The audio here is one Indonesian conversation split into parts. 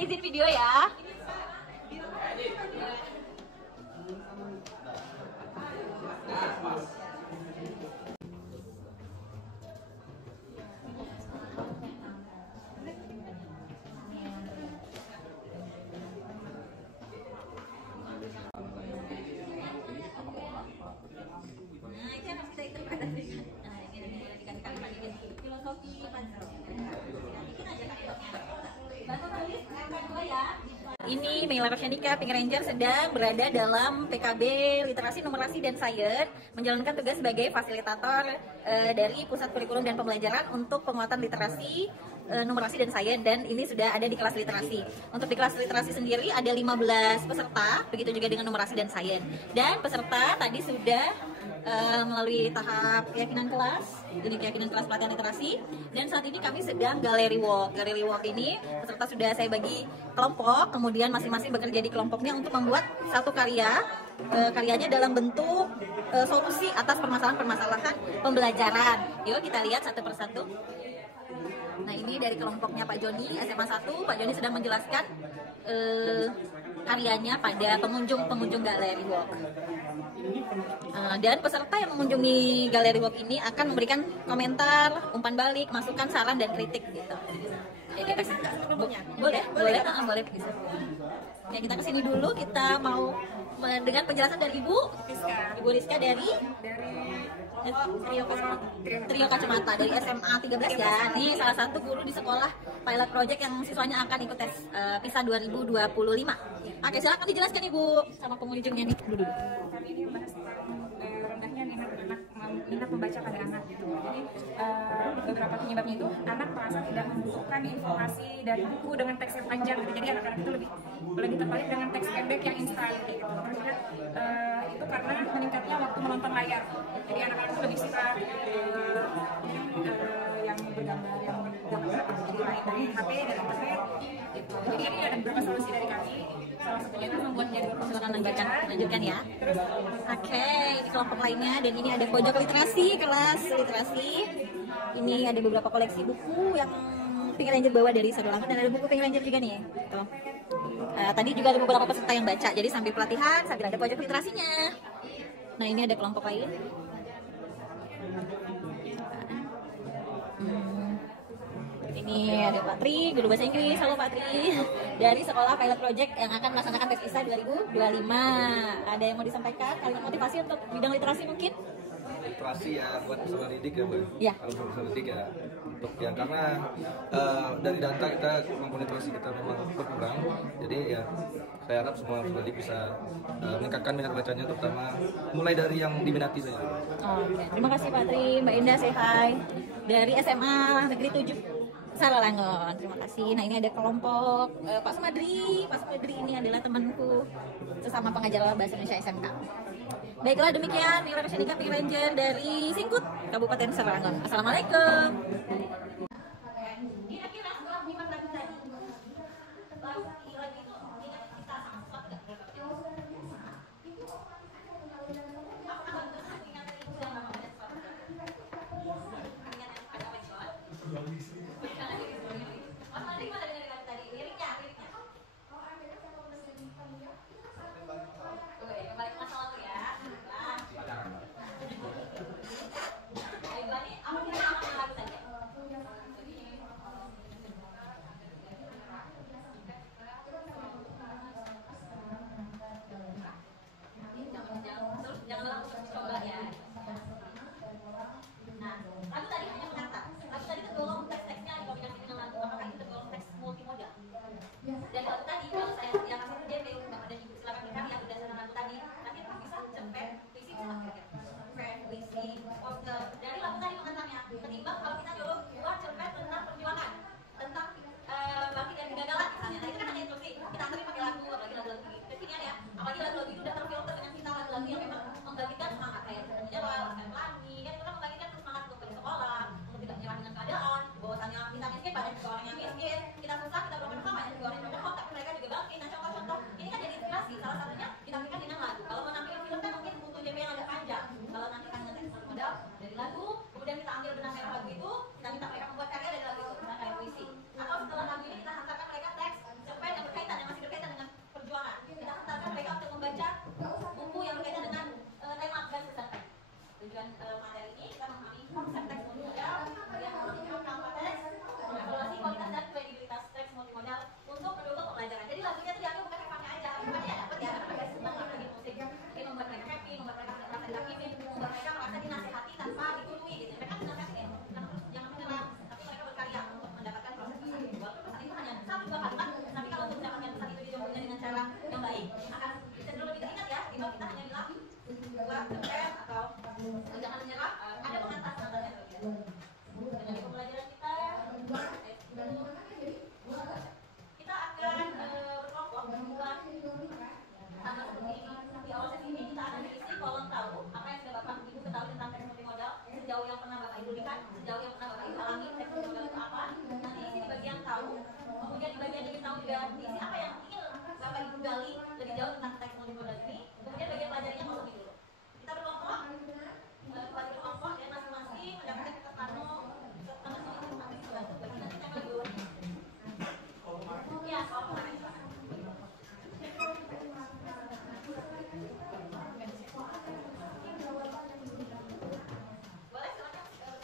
saya izin video ya. Ini Mela Rosyanika, Pink Ranger, sedang berada dalam PKB Literasi, Numerasi, dan Sains, menjalankan tugas sebagai fasilitator dari Pusat Kurikulum dan Pembelajaran untuk penguatan literasi, numerasi, dan sains, dan ini sudah ada di kelas literasi. Untuk di kelas literasi sendiri ada 15 peserta, begitu juga dengan numerasi dan sains. Dan peserta tadi sudah melalui tahap keyakinan kelas, jadi keyakinan kelas pelatihan literasi, dan saat ini kami sedang gallery walk. Gallery walk ini peserta sudah saya bagi kelompok, kemudian masing-masing bekerja di kelompoknya untuk membuat satu karya. Karyanya dalam bentuk solusi atas permasalahan-permasalahan pembelajaran. Yuk kita lihat satu persatu. Nah, ini dari kelompoknya Pak Joni, SMA 1. Pak Joni sedang menjelaskan karyanya pada pengunjung gallery walk. Dan peserta yang mengunjungi gallery walk ini akan memberikan komentar, umpan balik, masukan, saran, dan kritik gitu. Ya, kita boleh bisa. Ya, kita kesini dulu, kita mau mendengar penjelasan dari Ibu Rizka dari Trio Kacamata dari SMA 13 ya. Ini salah satu guru di sekolah pilot project yang siswanya akan ikut tes PISA 2025. Oke, silakan dijelaskan Ibu sama pengunjungnya nih dulu. Kami ini membahas rendahnya minat membaca pada anak gitu. Jadi beberapa penyebabnya itu anak merasa tidak membutuhkan informasi dari buku dengan teks yang panjang gitu. Jadi anak-anak itu lebih tertarik dengan teks pendek yang instan gitu. Terus itu karena meningkatnya waktu menonton layar. Jadi anak-anak itu lebih suka yang bergambar, yang dari HP dan internet gitu. Jadi ini ada beberapa solusi dari kami. Salah satunya itu membuat jadwal. Silakan lanjutkan ya. Oke, ini kelompok lainnya, dan ini ada pojok literasi, kelas literasi. Ini ada beberapa koleksi buku yang Pink Ranger bawa dari Sadolangan, dan ada buku Pink Ranger juga nih. Tuh. Tadi juga ada beberapa peserta yang baca, jadi sambil pelatihan sambil ada pojok literasinya. Nah, ini ada kelompok lain. Ini ada Pak Tri, guru bahasa Inggris. Halo Pak Tri, dari sekolah pilot project yang akan melaksanakan tes PISA 2025. Ada yang mau disampaikan, kalimat motivasi untuk bidang literasi mungkin? Literasi ya buat peserta didik ya Bu. Ya. Kalau peserta didik ya untuk yang karena dari data kita kemampuan literasi kita memang berkurang. Jadi ya saya harap semua peserta didik bisa meningkatkan minat bacanya, terutama mulai dari yang diminati saja. Oke, terima kasih Pak Tri. Mbak Indah say hi dari SMA Negeri 7 Sarolangun. Terima kasih. Nah, ini ada kelompok Pak Sumadri. Pak Sumadri ini adalah temanku sesama pengajar bahasa Indonesia SMK. Baiklah, demikian Mela Rosyanika, Pink Ranger dari Singkut, Kabupaten Sarolangun. Assalamualaikum. di sini apa yang ingin Bapak Ibu gali lebih jauh tentang teks multimodal ini. Kemudian bagian pelajarinya mau lebih dulu. Kita berkelompok, bagi kelompok dan masing-masing mendapatkan kertas pano sama sedikit nanti dibantu bagi nanti yang lagi ya, boleh silakan sama.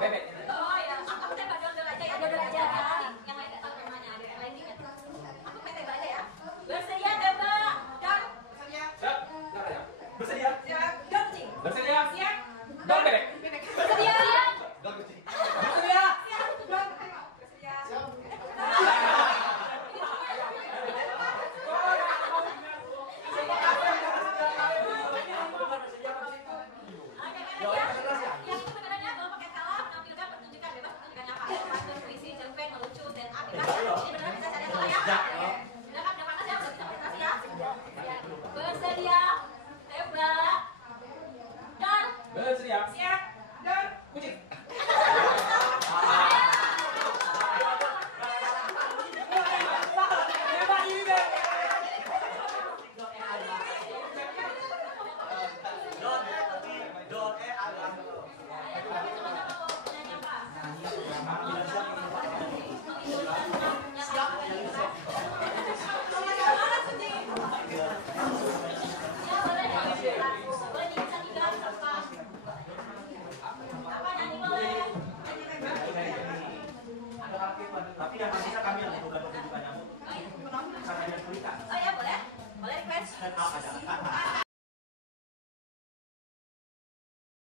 Bebek.